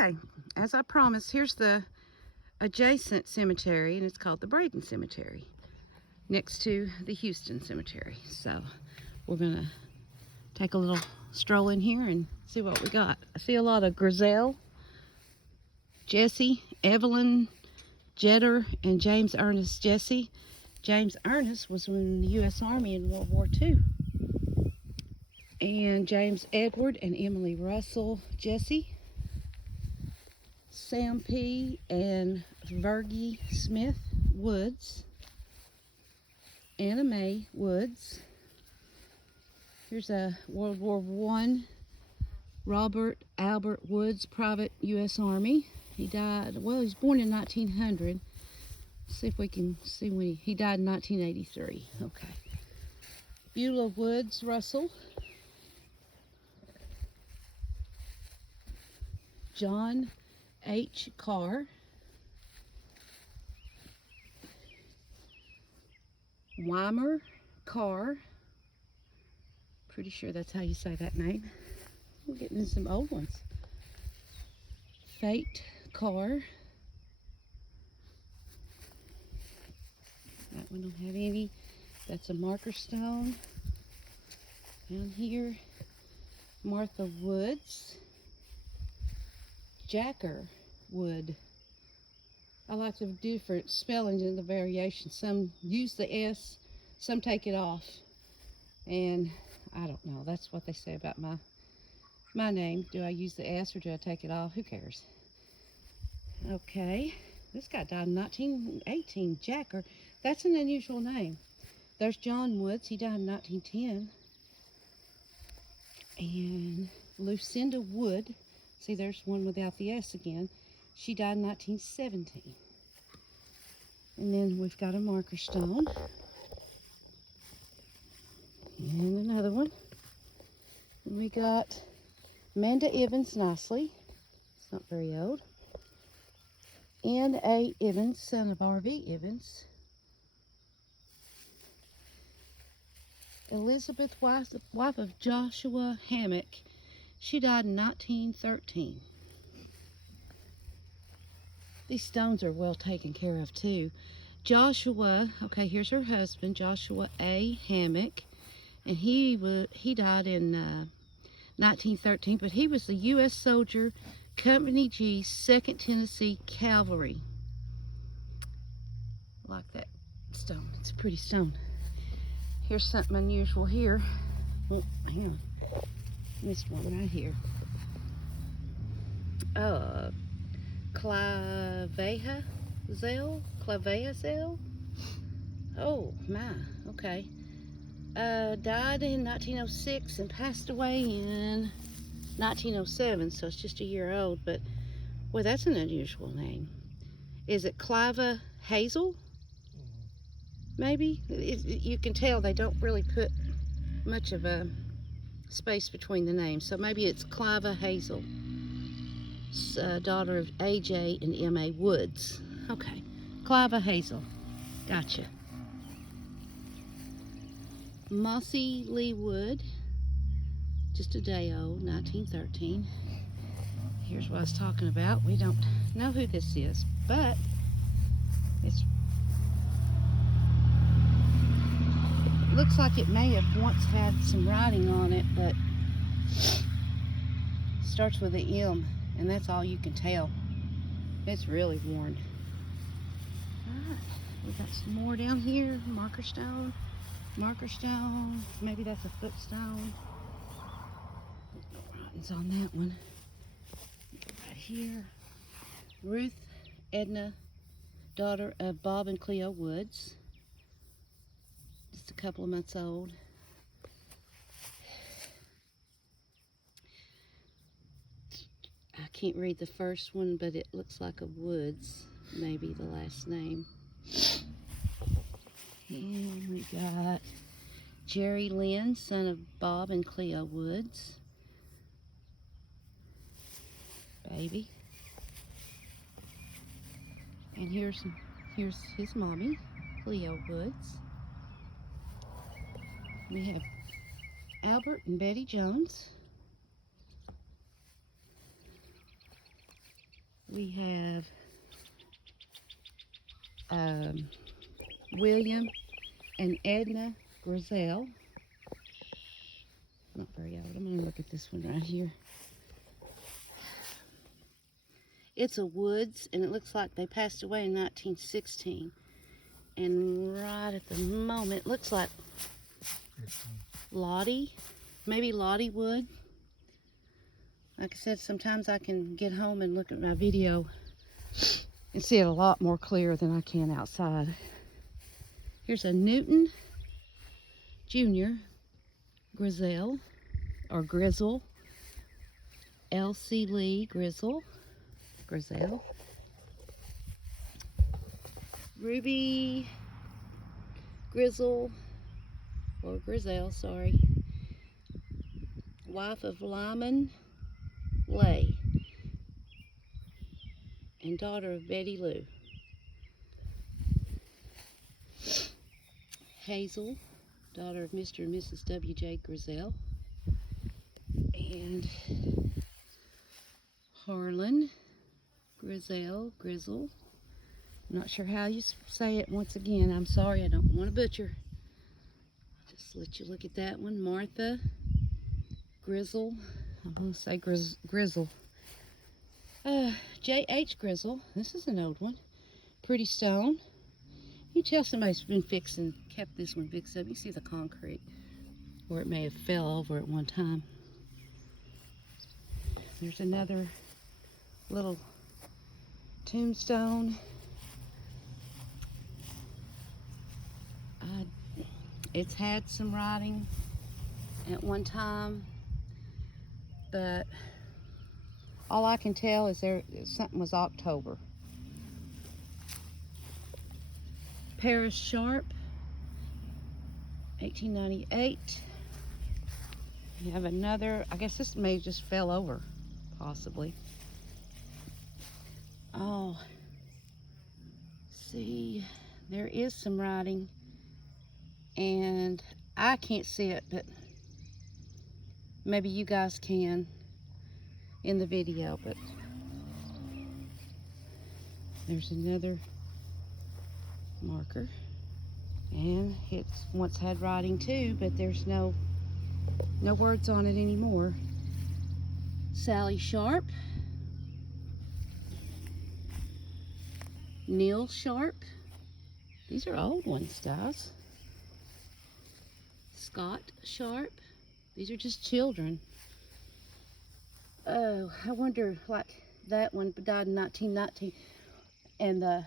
Okay, as I promised, here's the adjacent cemetery, and it's called the Braden Cemetery, next to the Houston Cemetery. So we're gonna take a little stroll in here and see what we got. I see a lot of Grizel, Jesse, Evelyn, Jeter, and James Ernest Jesse. James Ernest was in the U.S. Army in World War II. And James Edward and Emily Russell Jesse. Sam P. and Virgie Smith Woods. Anna Mae Woods. Here's a World War I Robert Albert Woods, private U.S. Army. He died, well, he was born in 1900. Let's see if we can see when he died in 1983. Okay. Beulah Woods Russell. John H. Carr. Weimer Carr. Pretty sure that's how you say that name. We're getting in some old ones. Fate Carr. That one don't have any. That's a marker stone. Down here, Martha Woods. Jacker Wood. I like the different spellings and the variations. Some use the S, some take it off. And I don't know. That's what they say about my name. Do I use the S or do I take it off? Who cares? Okay. This guy died in 1918. Jacker. That's an unusual name. There's John Woods. He died in 1910. And Lucinda Wood. See, there's one without the S again. She died in 1917. And then we've got a marker stone. And another one. And we got Amanda Evans Nicely. It's not very old. N.A. Evans, son of R.V. Evans. Elizabeth, wife of Joshua Hammock. She died in 1913. These stones are well taken care of too. Joshua, okay, here's her husband, Joshua A. Hammock, and he died in 1913, but he was the U.S. soldier, Company G, 2nd Tennessee Cavalry. I like that stone. It's a pretty stone. Here's something unusual here. Oh, hang on. This one right here. Clavehazel. Oh my, okay. Died in 1906 and passed away in 1907, so it's just a year old, but boy, that's an unusual name. Is it Cliva Hazel? Maybe? You can tell they don't really put much of a space between the names, so maybe it's Cliva Hazel, daughter of A.J. and M.A. Woods. Okay, Cliva Hazel. Gotcha. Mossy Lee Wood, just a day old, 1913. Here's what I was talking about. We don't know who this is, but it looks like it may have once had some writing on it, but it starts with an M, and that's all you can tell. It's really worn. Alright, we got some more down here. Marker stone. Maybe that's a footstone. No writings on that one. Right here. Ruth Edna, daughter of Bob and Cleo Woods. Just a couple of months old. I can't read the first one, but it looks like a Woods, maybe the last name. And we got Jerry Lynn, son of Bob and Cleo Woods. Baby. And here's his mommy, Cleo Woods. We have Albert and Betty Jones. We have William and Edna Grizel. Not very old. I'm going to look at this one right here. It's a Woods, and it looks like they passed away in 1916. And right at the moment, it looks like Lottie, maybe Lottie Wood. Like I said, sometimes I can get home and look at my video and see it a lot more clear than I can outside. Here's a Newton Jr. Grizel, or Grizzle. L.C. Lee Grizzle. Grizel. Ruby Grizzle, or Grizel, sorry. Wife of Lyman Lay. And daughter of Betty Lou. Hazel, daughter of Mr. and Mrs. W.J. Grizel. And Harlan Grizel, Grizzle. I'm not sure how you say it. Once again, I'm sorry, I don't want to butcher. Just let you look at that one. Martha Grizzle. I'm going to say Grizzle. J.H. Grizzle. This is an old one. Pretty stone. You tell somebody's been kept this one fixed up. You see the concrete, or it may have fell over at one time. There's another little tombstone. It's had some writing at one time, but all I can tell is something was October. Paris Sharp, 1898. You have another, I guess this may just fell over, possibly. Oh, see, there is some writing, and I can't see it, but maybe you guys can in the video. But there's another marker, and it's once had writing too, but there's no words on it anymore. Sally Sharp, Neil Sharp. These are old ones, guys. Scott Sharp. These are just children. Oh, I wonder, like that one died in 1919, and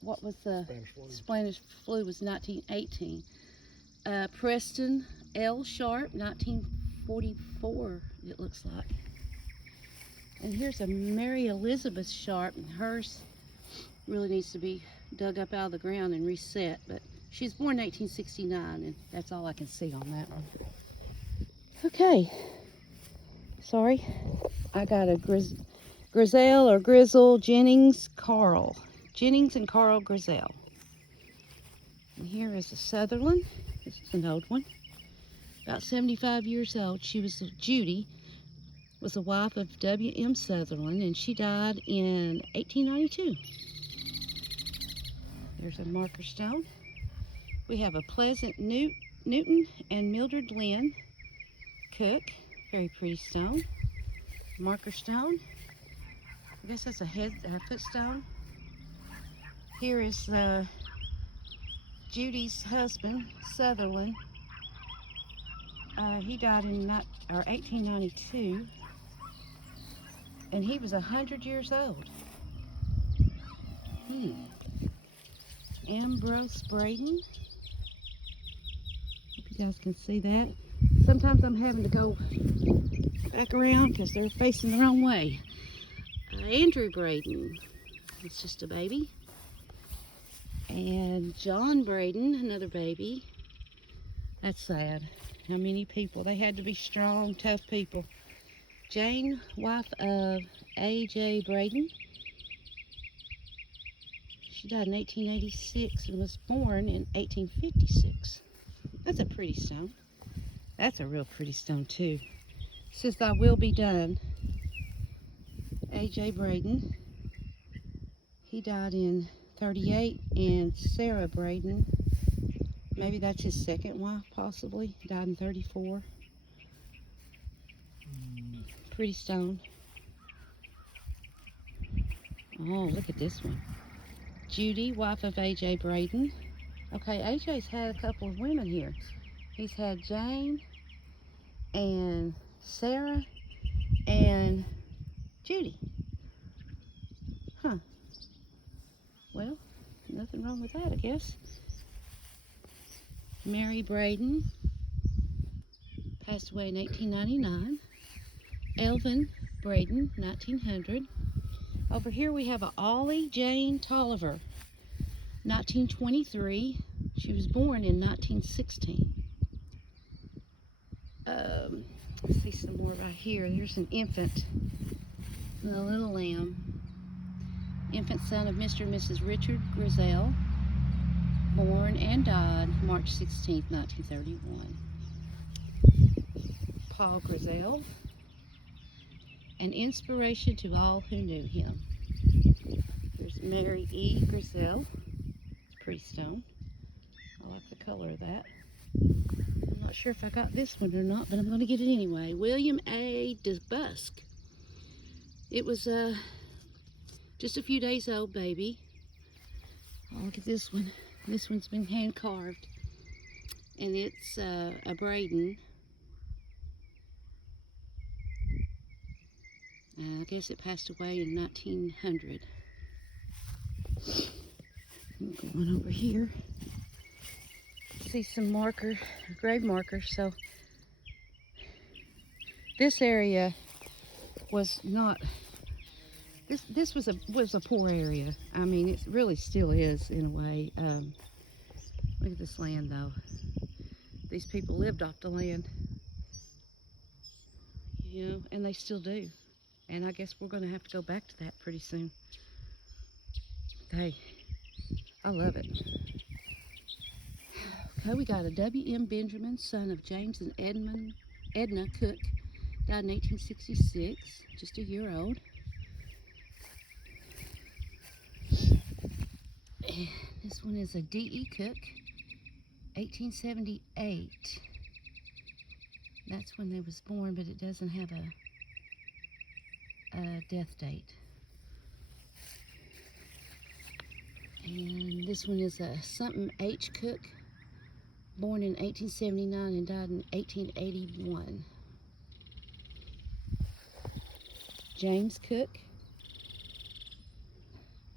what was the Spanish flu was 1918. Preston L. Sharp, 1944, it looks like. And here's a Mary Elizabeth Sharp, and hers really needs to be dug up out of the ground and reset, but she's born 1869, and that's all I can see on that one. Okay, sorry, I got a Grizel or Grizzle Jennings Carl. Jennings and Carl Grizel. And here is a Sutherland. This is an old one. About 75 years old. Judy was the wife of W.M. Sutherland, and she died in 1892. There's a marker stone. We have a Pleasant Newton and Mildred Lynn Cook. Very pretty stone. Marker stone. I guess that's a footstone. Here is Judy's husband, Sutherland. He died in 1892, and he was 100 years old. Ambrose Braden. Hope you guys can see that. Sometimes I'm having to go back around because they're facing the wrong way. Andrew Braden. It's just a baby. And John Braden, another baby. That's sad. How many people? They had to be strong, tough people. Jane, wife of A.J. Braden. She died in 1886 and was born in 1856. That's a pretty stone. That's a real pretty stone too. It says, "Thy will be done." A.J. Braden. He died in 38, and Sarah Braden, maybe that's his second wife, possibly, died in 34. Pretty stone. Oh, look at this one. Judy, wife of A.J. Braden. Okay, A.J.'s had a couple of women here. He's had Jane and Sarah and Judy. Huh. Well, nothing wrong with that, I guess. Mary Braden passed away in 1899. Elvin Braden, 1900. Over here we have a Ollie Jane Tolliver, 1923. She was born in 1916. Let's see some more right here. There's an infant, the little lamb. Infant son of Mr. and Mrs. Richard Grizel, born and died March 16, 1931. Paul Grizel, an inspiration to all who knew him. There's Mary E. Grizel. It's pretty stone. I like the color of that. I'm not sure if I got this one or not, but I'm going to get it anyway. William A. DeBusk. It was just a few days old baby. Oh, look at this one. This one's been hand carved, and it's a Braden. I guess it passed away in 1900. I'm going over here. See some grave markers. So this area was not. This was a poor area. I mean, it really still is in a way. Look at this land, though. These people lived off the land, you know, and they still do. And I guess we're going to have to go back to that pretty soon. Hey, I love it. Okay, we got a W.M. Benjamin, son of James and Edna Cook, died in 1866, just a year old. And this one is a D.E. Cook, 1878. That's when they was born, but it doesn't have a death date. And this one is a something H. Cook, born in 1879 and died in 1881. James Cook,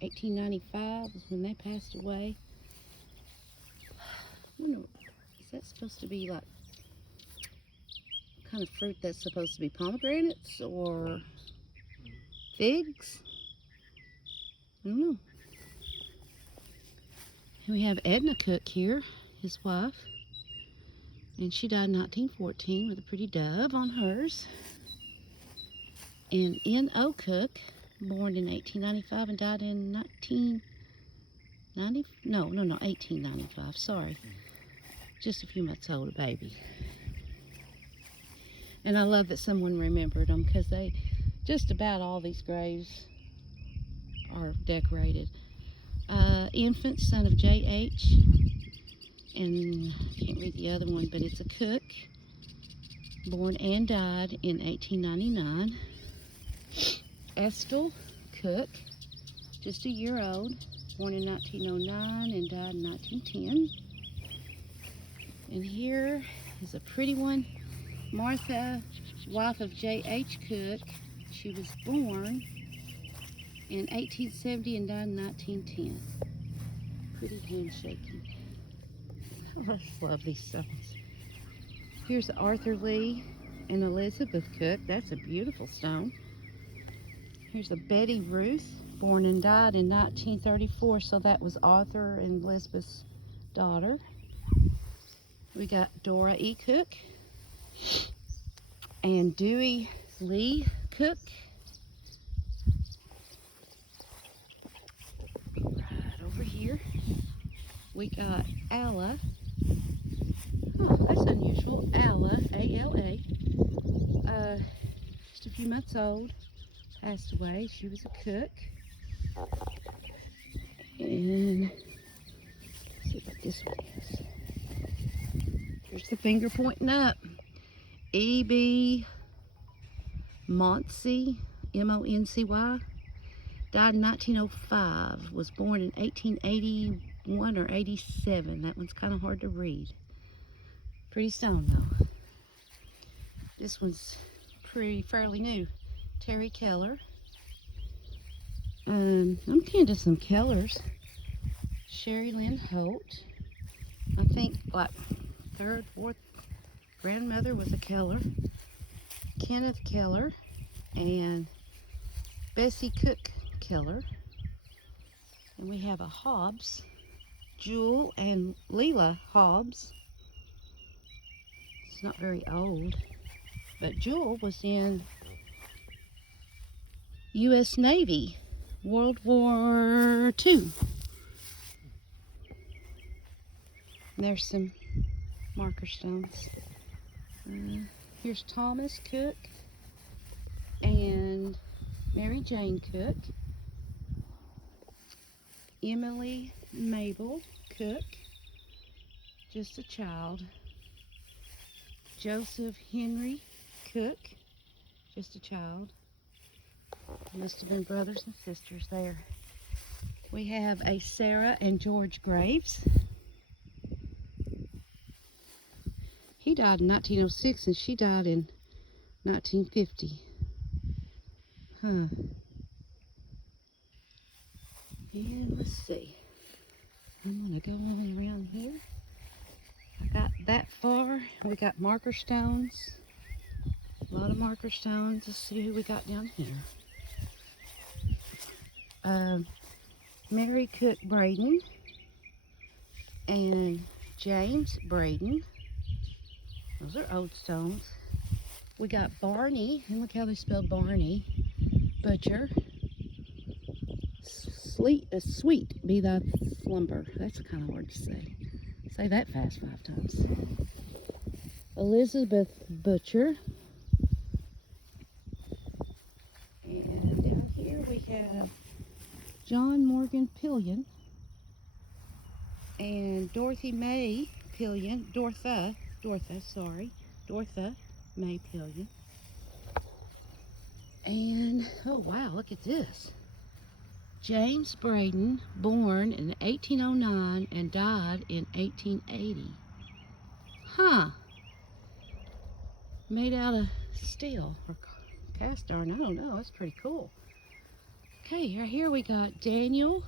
1895 is when they passed away. I wonder, is that supposed to be like kind of fruit that's supposed to be pomegranates or figs? I don't know. And we have Edna Cook here, his wife, and she died in 1914 with a pretty dove on hers. And N.O. Cook, born in 1895 and died in 1895, sorry. Just a few months old, a baby. And I love that someone remembered them, because just about all these graves are decorated. Infant, son of J.H., and I can't read the other one, but it's a Cook, born and died in 1899. Estelle Cook, just a year old, born in 1909 and died in 1910. And here is a pretty one, Martha, wife of J.H. Cook. She was born in 1870 and died in 1910. Pretty handshaking. I just love these stones. Here's Arthur Lee and Elizabeth Cook. That's a beautiful stone. Here's a Betty Ruth, born and died in 1934, so that was Arthur and Elizabeth's daughter. We got Dora E. Cook and Dewey Lee Cook. Right over here, we got Alla. Oh, that's unusual. Alla, A-L-A. Just a few months old. passed away. She was a cook. And let's see what this one is. Here's the finger pointing up. E.B. Moncy, M-O-N-C-Y. Died in 1905. Was born in 1881 or 87. That one's kind of hard to read. Pretty stone though. This one's fairly new. Terry Keller. I'm into some Kellers. Sherry Lynn Holt. I think like third, fourth grandmother was a Keller. Kenneth Keller and Bessie Cook Keller. And we have a Hobbs, Jewel and Leela Hobbs. It's not very old, but Jewel was in U.S. Navy, World War II. And there's some marker stones. Here's Thomas Cook and Mary Jane Cook. Emily Mabel Cook, just a child. Joseph Henry Cook, just a child. Must have been brothers and sisters there. We have a Sarah and George Graves. He died in 1906 and she died in 1950. And let's see. I'm gonna go on around here. I got that far. We got marker stones. A lot of marker stones. Let's see who we got down here. Mary Cook Braden and James Braden. Those are old stones. We got Barney, and look how they spelled Barney. Butcher. Sweet be thy slumber. That's kind of hard to say. Say that fast 5 times. Elizabeth Butcher. And down here we have John Morgan Pillion and Dorothy May Pillion. Dorotha May Pillion. And, oh wow, look at this. James Braden, born in 1809 and died in 1880. Huh. Made out of steel or cast iron, I don't know, that's pretty cool. Okay, right here we got Daniel,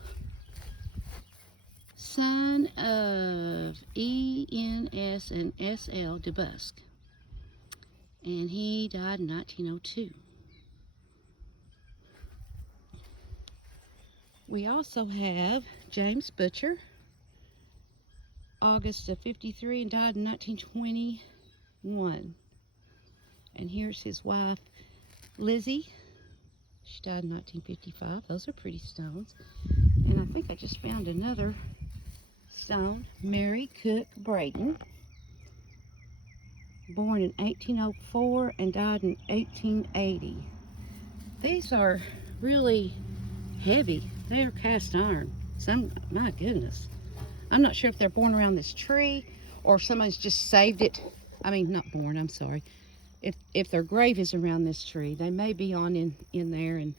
son of E.N.S. and S.L. DeBusk. And he died in 1902. We also have James Butcher, August of 53 and died in 1921. And here's his wife, Lizzie. She died in 1955. Those are pretty stones. And I think I just found another stone. Mary Cook Braden, born in 1804 and died in 1880. These are really heavy. They are cast iron. My goodness. I'm not sure if they're born around this tree or somebody's just saved it. I mean, not born, I'm sorry. If their grave is around this tree, they may be on in there, and,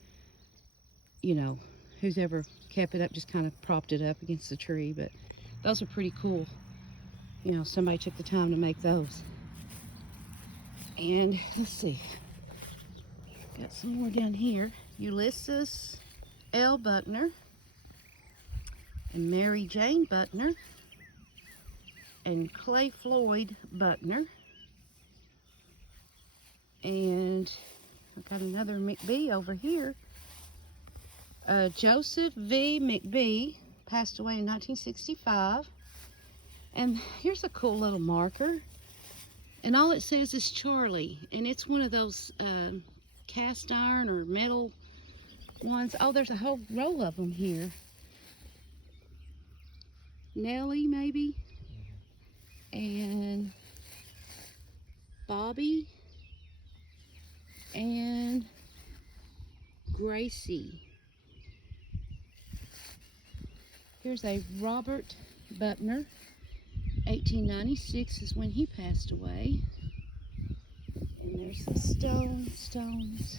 you know, who's ever kept it up just kind of propped it up against the tree. But those are pretty cool. You know, somebody took the time to make those. And let's see. Got some more down here. Ulysses L. Buckner and Mary Jane Buckner and Clay Floyd Buckner. And I've got another McBee over here. Joseph V. McBee passed away in 1965. And here's a cool little marker. And all it says is Charlie. And it's one of those cast iron or metal ones. Oh, there's a whole row of them here. Nellie, maybe. And Bobby. And Gracie. Here's a Robert Buckner. 1896 is when he passed away. And there's some stones.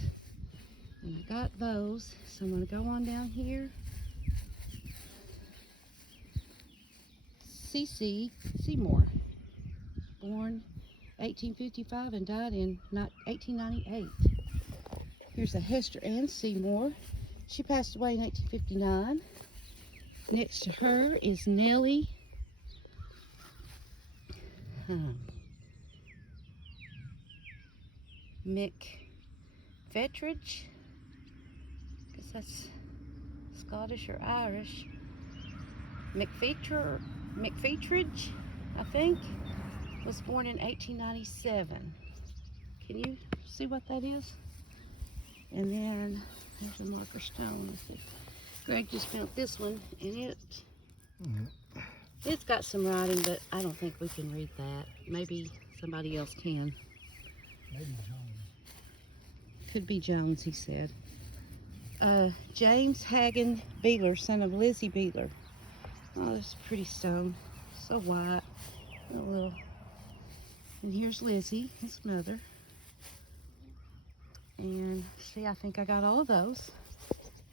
And I got those. So I'm going to go on down here. C.C. Seymour. Born 1855 and died in 1898. Here's a Hester Ann Seymour. She passed away in 1859. Next to her is Nellie McFetridge. I guess that's Scottish or Irish. McFetridge, I think, was born in 1897. Can you see what that is? And then there's a marker stone. Let's see. Greg just built this one, and it's got some writing, but I don't think we can read that. Maybe somebody else can. Maybe Jones. Could be Jones, he said. James Hagen Beeler, son of Lizzie Beeler. Oh, that's a pretty stone. So white. A little. And here's Lizzie, his mother. And see, I think I got all of those.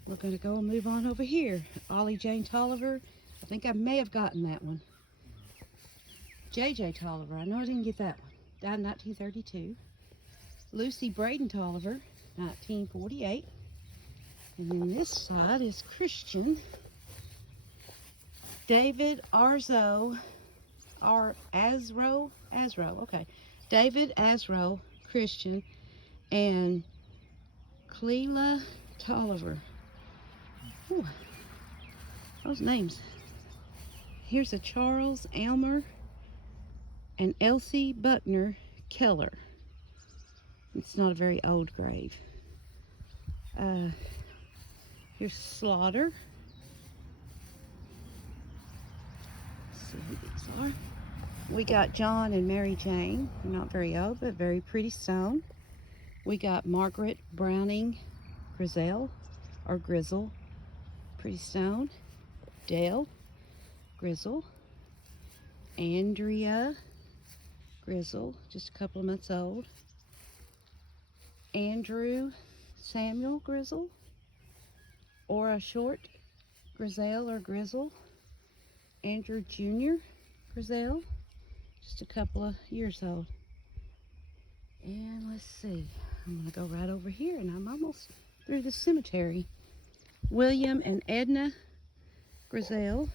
We're going to go and move on over here. Ollie Jane Tolliver. I think I may have gotten that one. J.J. Tolliver. I know I didn't get that one. Died in 1932. Lucy Braden Tolliver, 1948. And then this side is Christian. David Asrow, okay. David Asrow, Christian, and Cleela Tolliver. Ooh, those names. Here's a Charles Elmer and Elsie Buckner Keller. It's not a very old grave. Here's Slaughter. Let's see who these are. We got John and Mary Jane. They're not very old, but very pretty stone. We got Margaret Browning Grizzle, or Grizzle. Pretty stone. Dale Grizzle. Andrea Grizzle, just a couple of months old. Andrew Samuel Grizzle, or a short Grizzle or Grizzle. Andrew Jr. Grizzle, just a couple of years old. And let's see, I'm going to go right over here, and I'm almost through the cemetery. William and Edna Grizzle,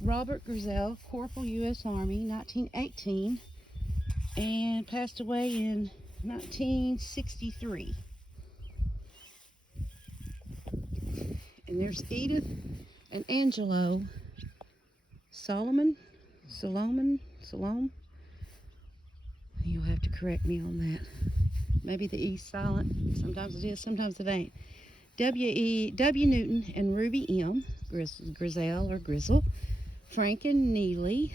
Robert Grizzle, Corporal, U.S. Army, 1918, and passed away in 1963. And there's Edith and Angelo Salome. You'll have to correct me on that. Maybe the E's silent. Sometimes it is, sometimes it ain't. W. Newton and Ruby M. Grizzle or Grizzle. Frank and Nelia.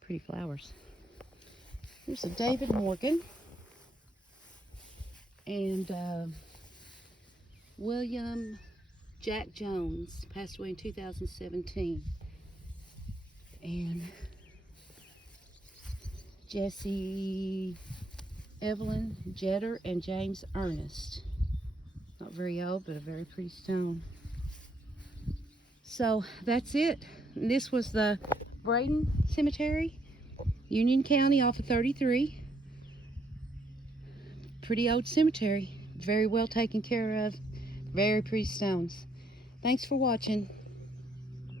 Pretty flowers. Here's a David Morgan and William Jack Jones, passed away in 2017. And Jesse Evelyn Jetter and James Ernest. Not very old, but a very pretty stone. So that's it. And this was the Braden Cemetery, Union County, off of 33. Pretty old cemetery. Very well taken care of. Very pretty stones. Thanks for watching.